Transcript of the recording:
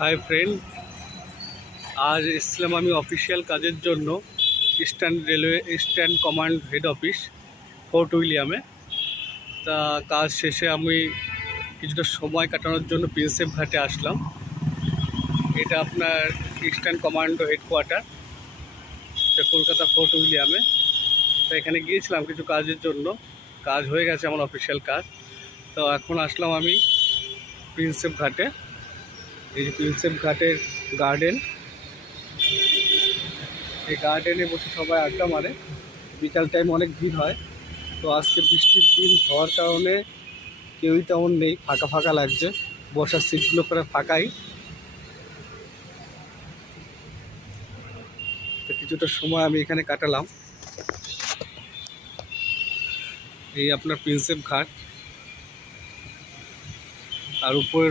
Hi friend, আজ এসেছিলাম আমি অফিসিয়াল কাজের জন্য eastern command head office fort উইলিয়ামে। তা কাজ শেষে আমি কিছুটা সময় কাটানোর জন্য প্রিন্সেপ ঘাটে আসলাম। এটা আপনার ইস্টার্ন কমান্ডো হেডকোয়ার্টার, এটা কলকাতা ফোর্ট উইলিয়ামে। তা এখানে গিয়েছিলাম কিছু কাজের জন্য, কাজ হয়ে গেছে আমার অফিসিয়াল কাজ। তো এখন আসলাম আমি প্রিন্সেপ ঘাটে। এই যে প্রিন্সেপ ঘাটের গার্ডেন, এই গার্ডেনে বসে সবাই আড্ডা মারে। বিকাল টাইম অনেক ভিড় হয়। তো আজকে বৃষ্টির দিন হওয়ার কারণে কেউই তেমন নেই, ফাঁকা ফাঁকা লাগছে। বসার সিটগুলো প্রায় ফাঁকাই। তো কিছুটা সময় আমি এখানে কাটালাম। এই আপনার প্রিন্সেপ ঘাট, আর উপরে